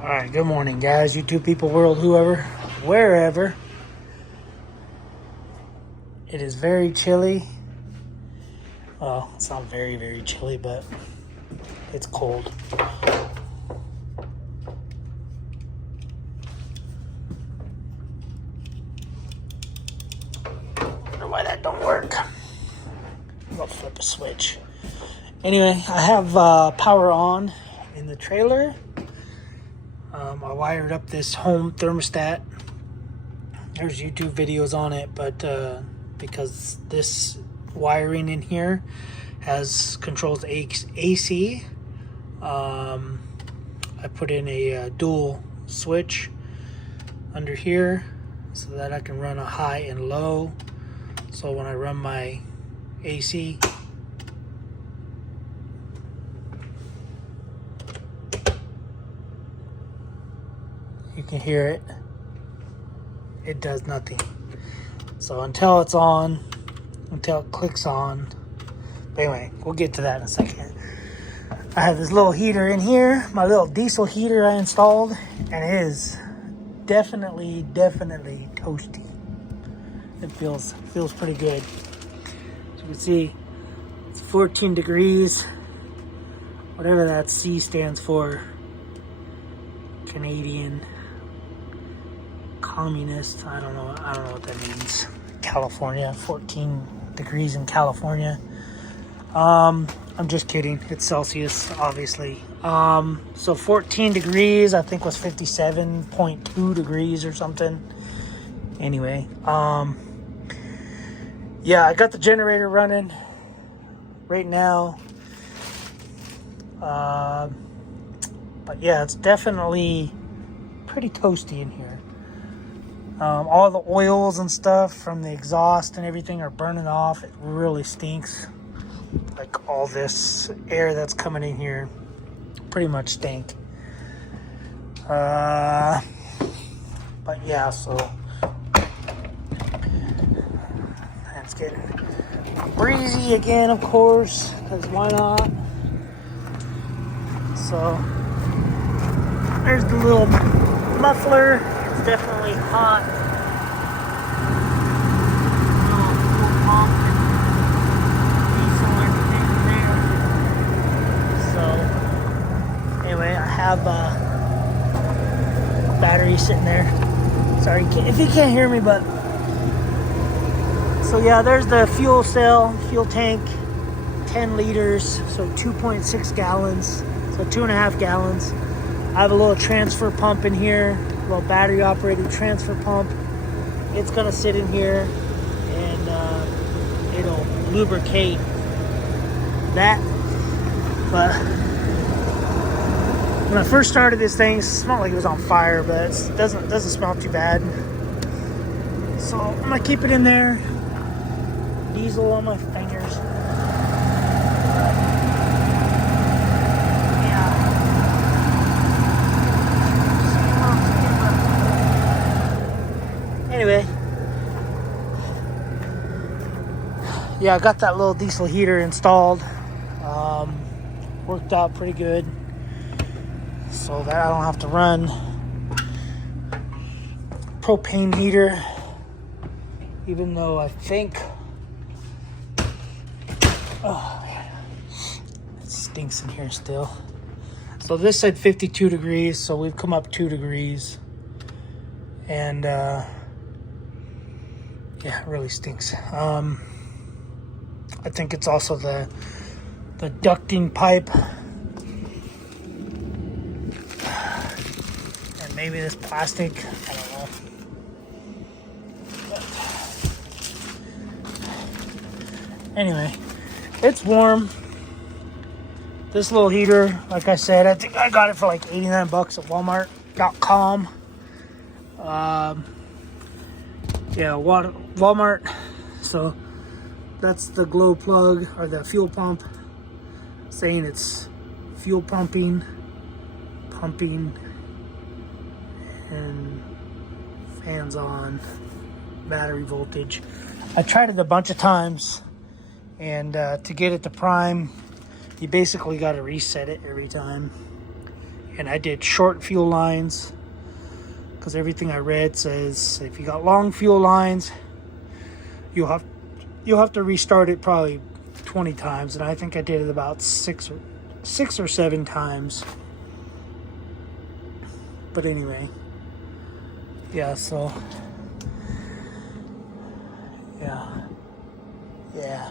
Alright, good morning, guys. YouTube people, world, whoever, wherever. It is very chilly. Well, it's not very, very chilly, but it's cold. Wonder why that don't work. I'll flip a switch. Anyway, I have power on in the trailer. I wired up this home thermostat. There's YouTube videos on it, but because this wiring in here controls AC, I put in a dual switch under here so that I can run a high and low. So when I run my AC, you can hear it. It does nothing. So until it's on, until it clicks on. But anyway, we'll get to that in a second. I have this little heater in here, my little diesel heater I installed, and it is definitely toasty. It feels pretty good. As you can see, it's 14 degrees. Whatever that C stands for. Canadian. Communist. I don't know what that means. California, 14 degrees in California. I'm just kidding. It's Celsius, obviously. So 14 degrees, I think was 57.2 degrees or something. Anyway, yeah, I got the generator running right now. But yeah, it's definitely pretty toasty in here. All the oils and stuff from the exhaust and everything are burning off. It really stinks. Like all this air that's coming in here pretty much stink. But yeah, so it's getting breezy again, of course, because why not? So there's the little muffler. It's definitely hot. Little pump and diesel and everything there. So anyway, I have a battery sitting there. Sorry if you can't hear me, but so yeah, there's the fuel tank, 10 liters, so 2.6 gallons, so 2.5 gallons. I have a little transfer pump in here, a little battery operated transfer pump. It's gonna sit in here and it'll lubricate that. But when I first started this thing, it smelled like it was on fire, but it doesn't smell too bad. So I'm gonna keep it in there. Diesel on my fingers. Anyway, yeah, I got that little diesel heater installed. Worked out pretty good, so that I don't have to run propane heater, even though I think, oh man, it stinks in here still. So this said 52 degrees, so we've come up 2 degrees, and yeah, it really stinks. I think it's also the ducting pipe, and maybe this plastic, I don't know. But anyway, it's warm. This little heater, like I said, I think I got it for like 89 bucks at Walmart.com. Yeah, Walmart. So that's the glow plug, or the fuel pump, saying it's fuel pumping, and fans on, battery voltage. I tried it a bunch of times, and to get it to prime, you basically got to reset it every time. and I did short fuel lines because everything I read says if you got long fuel lines, you'll have to restart it probably 20 times, and I think I did it about six or seven times. But anyway, yeah, so yeah.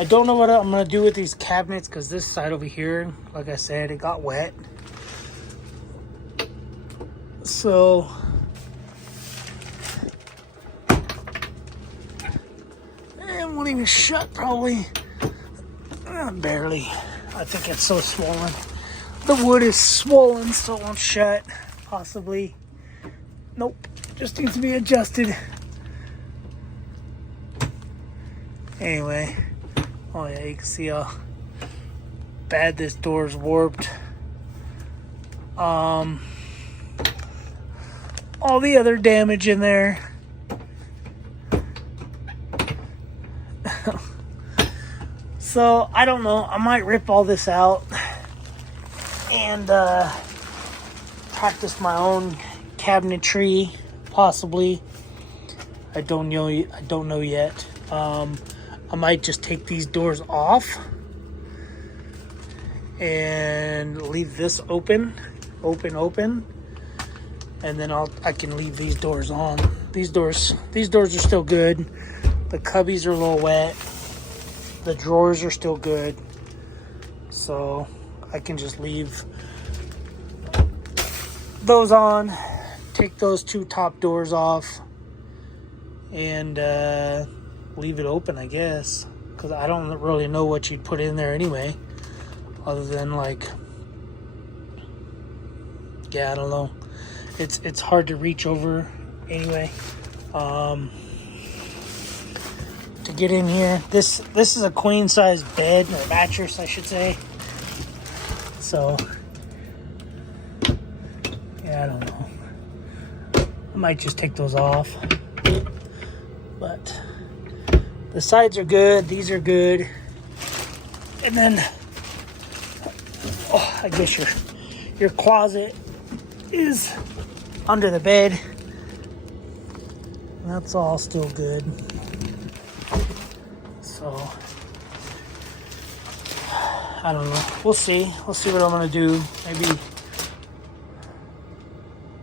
I don't know what I'm gonna do with these cabinets because this side over here, like I said, it got wet. So it won't even shut probably. Barely. I think it's so swollen. The wood is swollen, so it won't shut. Possibly. Nope. Just needs to be adjusted. Anyway. Oh yeah, you can see how bad this door is warped. All the other damage in there. So, I don't know. I might rip all this out and practice my own cabinetry, possibly. I don't know yet. I might just take these doors off and leave this open, and then I can leave these doors on. These doors are still good. The cubbies are a little wet. The drawers are still good, so I can just leave those on, take those two top doors off, and leave it open, I guess, because I don't really know what you'd put in there anyway, other than like, yeah, I don't know. It's hard to reach over anyway. To get in here, this is a queen size bed, or mattress I should say, so yeah, I don't know. I might just take those off, but the sides are good, these are good, and then I guess your closet is under the bed. That's all still good. So, I don't know. We'll see. We'll see what I'm going to do. Maybe,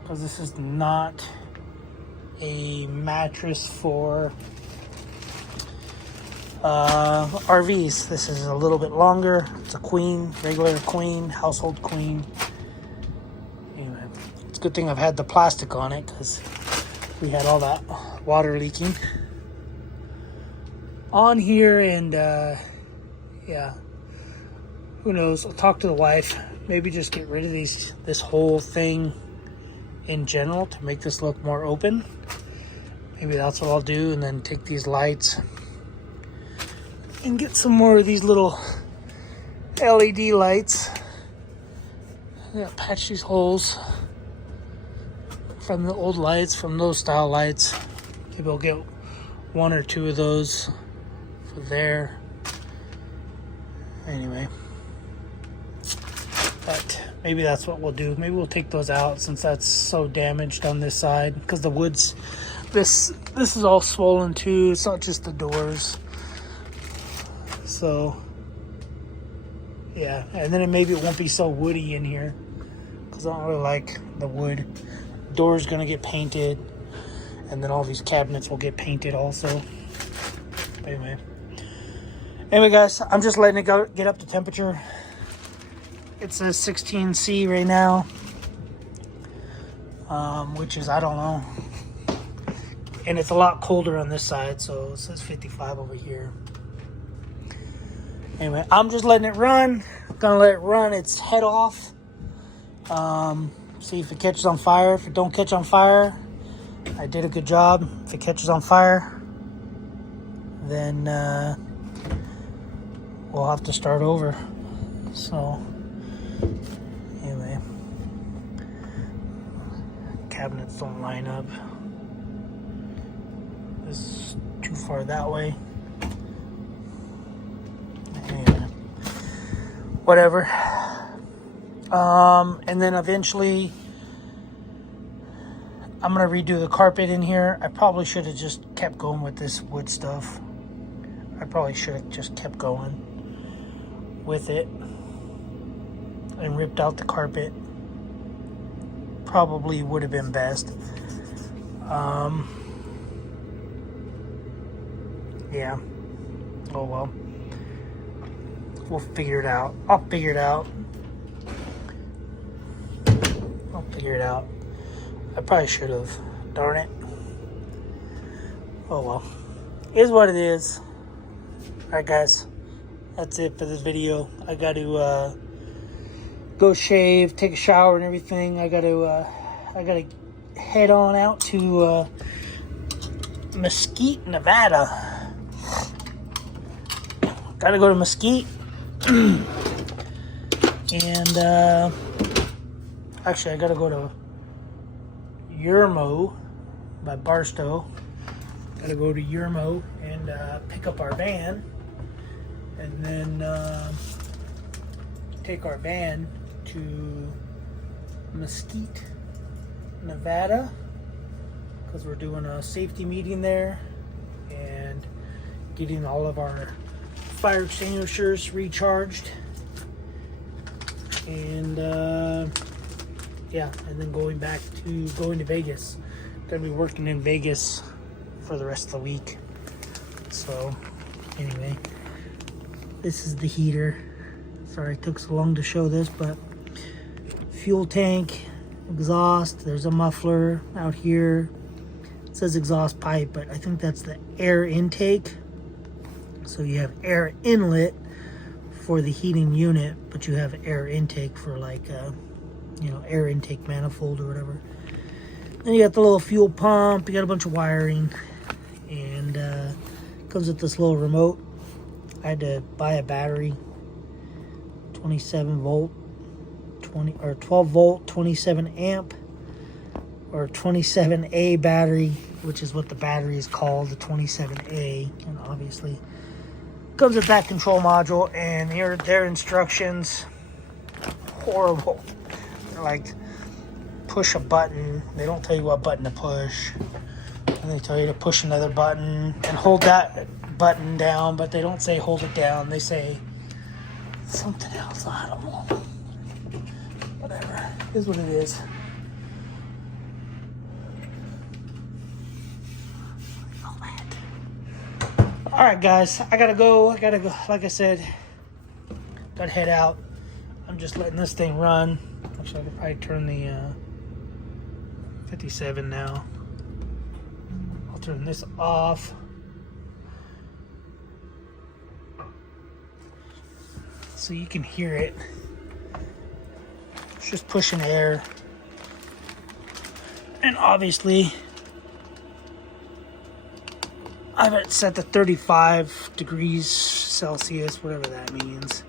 because this is not a mattress for RVs. This is a little bit longer. It's a queen, regular queen, household queen. Anyway, it's a good thing I've had the plastic on it because we had all that water leaking on here, and yeah, who knows. I'll talk to the wife, maybe just get rid of this whole thing in general to make this look more open. Maybe that's what I'll do, and then take these lights and get some more of these little LED lights. Yeah, patch these holes from the old lights, from those style lights. Maybe I'll get one or two of those for there. Anyway, but maybe that's what we'll do. Maybe we'll take those out since that's so damaged on this side, because the wood's this is all swollen too. It's not just the doors. So yeah, and then maybe it won't be so woody in here because I don't really like the wood. Door's gonna get painted, and then all these cabinets will get painted also. But anyway guys, I'm just letting it get up to temperature. It says 16°C right now, which is, I don't know, and it's a lot colder on this side, so it says 55 over here. Anyway, I'm just letting it run. Gonna let it run its head off. See if it catches on fire. If it don't catch on fire, I did a good job. If it catches on fire, then we'll have to start over. So anyway, cabinets don't line up. This is too far that way. Anyway, whatever. And then eventually I'm gonna redo the carpet in here. I probably should have just kept going with this wood stuff. I probably should have just kept going with it and ripped out the carpet. Probably would have been best. Yeah. Oh well. We'll figure it out. I'll figure it out. I probably should have. Darn it. Oh well. It is what it is. Alright guys. That's it for this video. I got to go shave, take a shower and everything. I got to head on out to Mesquite, Nevada. Gotta go to Mesquite. And actually I gotta go to Yermo by Barstow. Gotta go to Yermo and pick up our van, and then take our van to Mesquite, Nevada, because we're doing a safety meeting there and getting all of our fire extinguishers recharged, and yeah, and then going to Vegas. Gonna be working in Vegas for the rest of the week. So anyway, this is the heater. Sorry it took so long to show this, but fuel tank, exhaust, there's a muffler out here. It says exhaust pipe, but I think that's the air intake. So you have air inlet for the heating unit, but you have air intake for like air intake manifold or whatever. Then you got the little fuel pump, you got a bunch of wiring, and comes with this little remote. I had to buy a battery, 27 volt, 12 volt, 27 amp, or 27A battery, which is what the battery is called, the 27A, and obviously comes with that control module. And their instructions, horrible. They're like, push a button. They don't tell you what button to push, and they tell you to push another button and hold that button down, but they don't say hold it down. They say something else. I don't know. Whatever. It is what it is. Alright guys, I gotta go. Like I said, gotta head out. I'm just letting this thing run. Actually, I could probably turn the 57 now. I'll turn this off. So you can hear it. It's just pushing air. And obviously, I've it set to 35 degrees Celsius, whatever that means.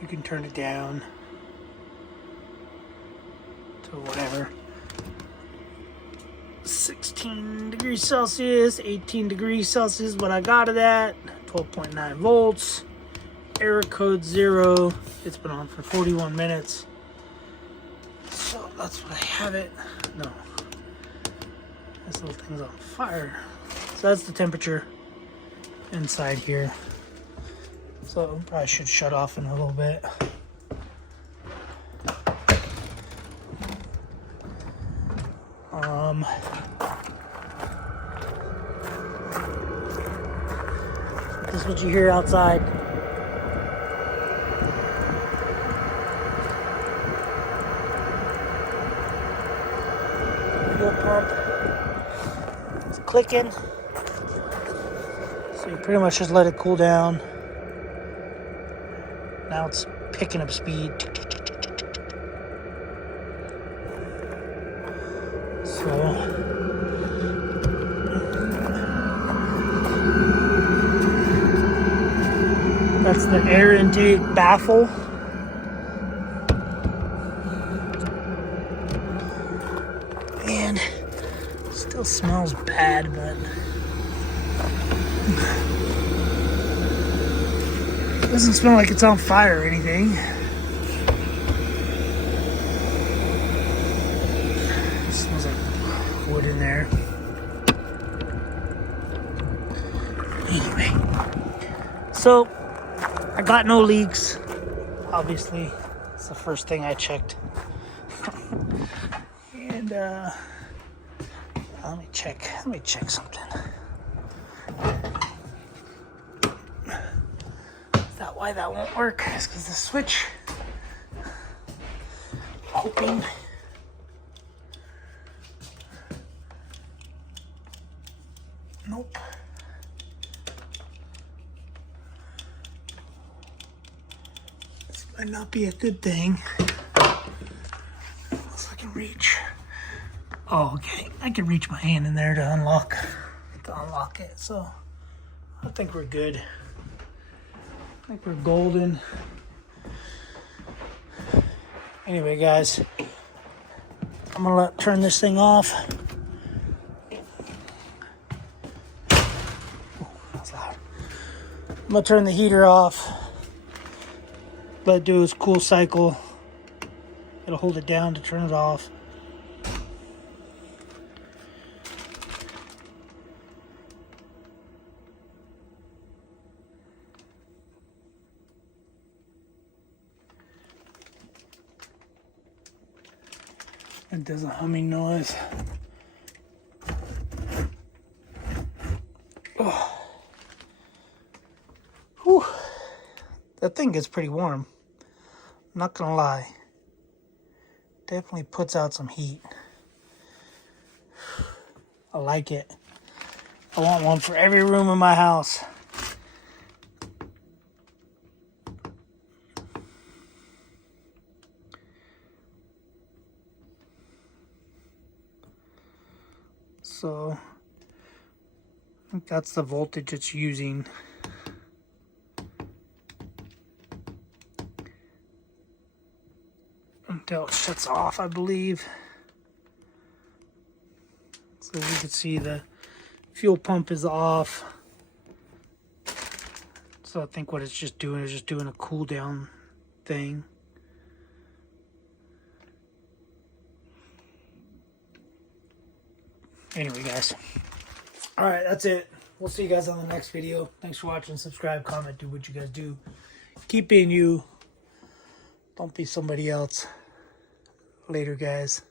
You can turn it down to whatever. 16 degrees Celsius, 18 degrees Celsius, what I got it at, 12.9 volts, error code 0. It's been on for 41 minutes. So that's what I have it. No. This little thing's on fire. So that's the temperature inside here. So I should shut off in a little bit. This is what you hear outside. Fuel pump. It's clicking. So you pretty much just let it cool down. Now it's picking up speed. So that's the air intake baffle. And still Still smells bad, but it doesn't smell like it's on fire or anything. It smells like wood in there. Anyway, so I got no leaks. Obviously, it's the first thing I checked. And let me check something. Is that why that won't work? It's because the switch. Hoping. Nope. This might not be a good thing. Unless I can reach. Oh, okay. I can reach my hand in there to unlock it. So I think we're good. I think we're golden. Anyway, guys, I'm gonna turn this thing off. That's loud. I'm gonna turn the heater off. Let it do its cool cycle. It'll hold it down to turn it off. It does a humming noise. Oh. Whew. That thing gets pretty warm. I'm not gonna lie. Definitely puts out some heat. I like it. I want one for every room in my house. So I think that's the voltage it's using. Until it shuts off, I believe. So as you can see, the fuel pump is off. So I think what it's just doing is just doing a cool down thing. Anyway, guys. Alright, that's it. We'll see you guys on the next video. Thanks for watching. Subscribe, comment, do what you guys do. Keep being you. Don't be somebody else. Later, guys.